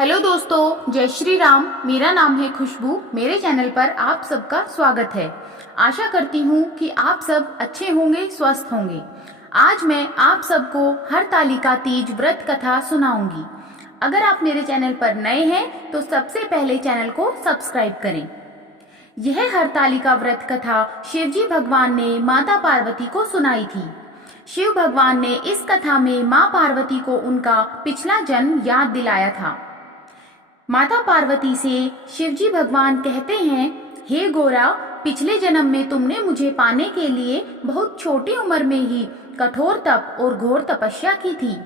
Hello दोस्तों, जय श्री राम। मेरा नाम है खुशबू। मेरे चैनल पर आप सबका स्वागत है। आशा करती हूँ कि आप सब अच्छे होंगे, स्वस्थ होंगे। आज मैं आप सबको हरतालिका तीज व्रत कथा सुनाऊंगी। अगर आप मेरे चैनल पर नए हैं तो सबसे पहले चैनल को सब्सक्राइब करें। यह हरतालिका व्रत कथा शिवजी भगवान ने माता पार्वती को सुनाई थी। शिव भगवान ने इस कथा में माँ पार्वती को उनका पिछला जन्म याद दिलाया था। माता पार्वती से शिवजी भगवान कहते हैं, हे गोरा, पिछले जन्म में तुमने मुझे पाने के लिए बहुत छोटी उम्र में ही कठोर तप और घोर तपस्या की थी।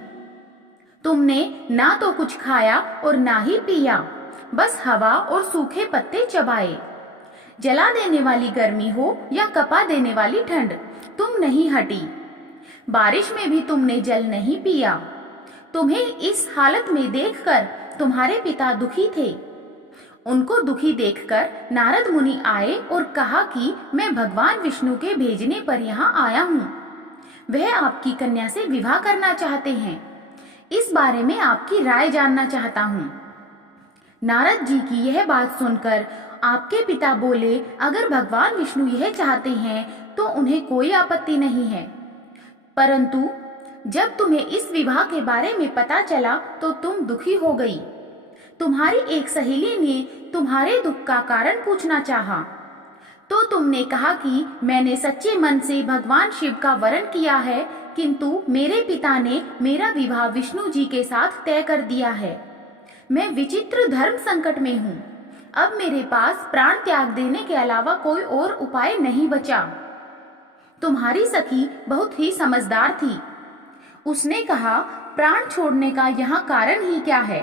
तुमने ना तो कुछ खाया और ना ही पिया, बस हवा और सूखे पत्ते चबाए। जला देने वाली गर्मी हो या कपा देने वाली ठंड, तुम नहीं हटी। बारिश में भी तुमने जल नहीं पिया। तुम्हें इस हालत में देखकर तुम्हारे पिता दुखी थे। उनको दुखी देखकर नारद मुनि आए और कहा कि मैं भगवान विष्णु के भेजने पर यहाँ आया हूँ। वह आपकी कन्या से विवाह करना चाहते हैं। इस बारे में आपकी राय जानना चाहता हूँ। नारद जी की यह बात सुनकर आपके पिता बोले, अगर भगवान विष्णु यह चाहते हैं तो उन्हें कोई आपत्ति नहीं है, परंतु जब तुम्हें इस विवाह के बारे में पता चला तो तुम दुखी हो गई। तुम्हारी एक सहेली ने तुम्हारे दुख का कारण पूछना चाहा, तो तुमने कहा कि मैंने सच्चे मन से भगवान शिव का वरण किया है, किंतु मेरे पिता ने मेरा विवाह विष्णु जी के साथ तय कर दिया है। मैं विचित्र धर्म संकट में हूँ। अब मेरे पास प्राण त्याग देने के अलावा कोई और उपाय नहीं बचा। तुम्हारी सखी बहुत ही समझदार थी। उसने कहा, प्राण छोड़ने का यहाँ कारण ही क्या है?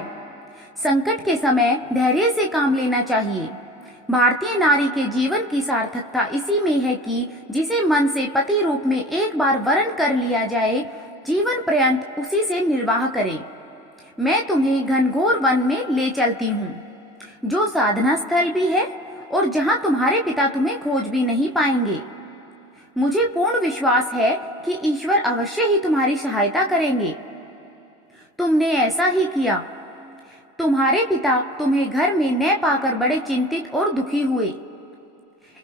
संकट के समय धैर्य से काम लेना चाहिए। भारतीय नारी के जीवन की सार्थकता इसी में है कि जिसे मन से पति रूप में एक बार वरण कर लिया जाए, जीवन पर्यंत उसी से निर्वाह करे। मैं तुम्हें घनघोर वन में ले चलती हूँ, जो साधना स्थल भी है और जहाँ तुम्हारे पिता तुम्हें खोज भी नहीं पाएंगे। मुझे पूर्ण विश्वास है कि ईश्वर अवश्य ही तुम्हारी सहायता करेंगे। तुमने ऐसा ही किया। तुम्हारे पिता तुम्हें घर में न पाकर बड़े चिंतित और दुखी हुए।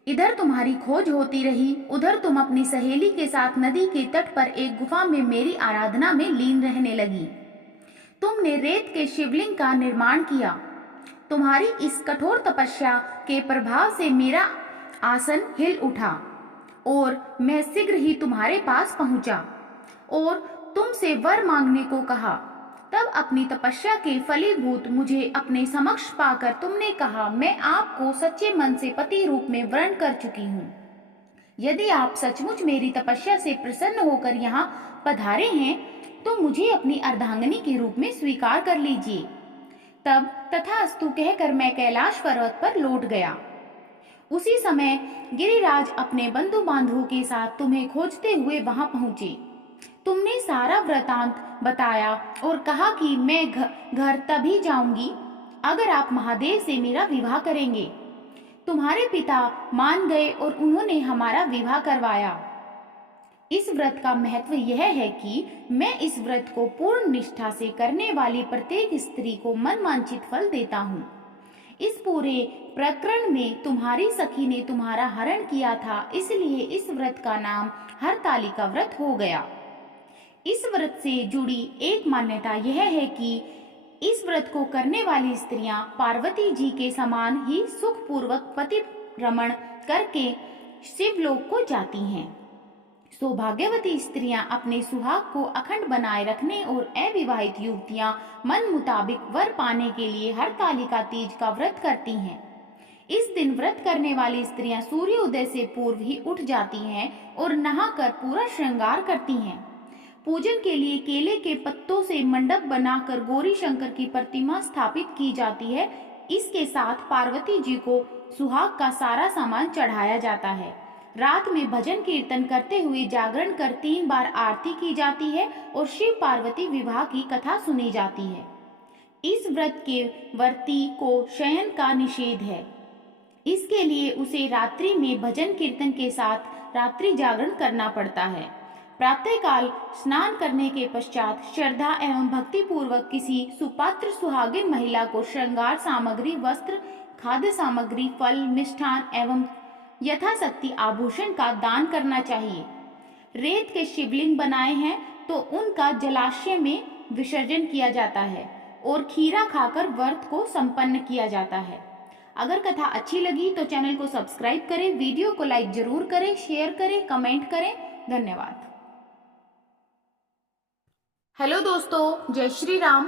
इधर तुम्हारी खोज होती रही, उधर तुम अपनी सहेली के साथ नदी के तट पर एक गुफा में मेरी आराधना में लीन रहने लगी। तुमने रेत के शिवलिंग का निर्माण किया। तुम्हारी इस कठोर तपस्या के प्रभाव से मेरा आसन हिल उठा और मैं शीघ्र ही तुम्हारे पास पहुंचा और तुमसे वर मांगने को कहा। तब अपनी तपस्या के फलीभूत मुझे अपने समक्ष पाकर तुमने कहा, मैं आपको सच्चे मन से पति रूप में वरण कर चुकी हूँ। यदि आप सचमुच मेरी तपस्या से प्रसन्न होकर यहाँ पधारे हैं तो मुझे अपनी अर्धांगिनी के रूप में स्वीकार कर लीजिए। तब तथास्तु कहकर मैं कैलाश पर्वत पर लौट गया। उसी समय गिरिराज अपने बंधु बांधवों के साथ तुम्हें खोजते हुए वहां पहुंचे। तुमने सारा वृतांत बताया और कहा कि मैं घर तभी जाऊंगी अगर आप महादेव से मेरा विवाह करेंगे। तुम्हारे पिता मान गए और उन्होंने हमारा विवाह करवाया। इस व्रत का महत्व यह है कि मैं इस व्रत को पूर्ण निष्ठा से करने वाली प्रत्येक स्त्री को मनवांछित फल देता हूँ। इस पूरे प्रकरण में तुम्हारी सखी ने तुम्हारा हरण किया था, इसलिए इस व्रत का नाम हरतालिका व्रत हो गया। इस व्रत से जुड़ी एक मान्यता यह है कि इस व्रत को करने वाली स्त्रियां पार्वती जी के समान ही सुखपूर्वक पति रमण करके शिवलोक को जाती हैं। सौभाग्यवती स्त्रियां अपने सुहाग को अखंड बनाए रखने और अविवाहित युवतियां मन मुताबिक वर पाने के लिए हरतालिका तीज का व्रत करती हैं। इस दिन व्रत करने वाली स्त्रियां सूर्योदय से पूर्व ही उठ जाती हैं और नहाकर पूरा श्रृंगार करती हैं। पूजन के लिए केले के पत्तों से मंडप बनाकर गौरी शंकर की प्रतिमा स्थापित की जाती है। इसके साथ पार्वती जी को सुहाग का सारा सामान चढ़ाया जाता है। रात में भजन कीर्तन करते हुए जागरण कर 3 बार आरती की जाती है और शिव पार्वती विवाह की कथा सुनी जाती है। इस व्रत के व्रती को शयन का निषेध है। इसके लिए उसे रात्रि में भजन कीर्तन के साथ रात्रि जागरण करना पड़ता है। प्रातःकाल स्नान करने के पश्चात श्रद्धा एवं भक्ति पूर्वक किसी सुपात्र सुहागिन महिला को श्रृंगार सामग्री, वस्त्र, खाद्य सामग्री, फल, मिष्ठान एवं यथाशक्ति आभूषण का दान करना चाहिए। रेत के शिवलिंग बनाए हैं तो उनका जलाशय में विसर्जन किया जाता है और खीरा खाकर व्रत को संपन्न किया जाता है। अगर कथा अच्छी लगी तो चैनल को सब्सक्राइब करें, वीडियो को लाइक जरूर करें, शेयर करें, कमेंट करें। धन्यवाद। हेलो दोस्तों, जय श्री राम।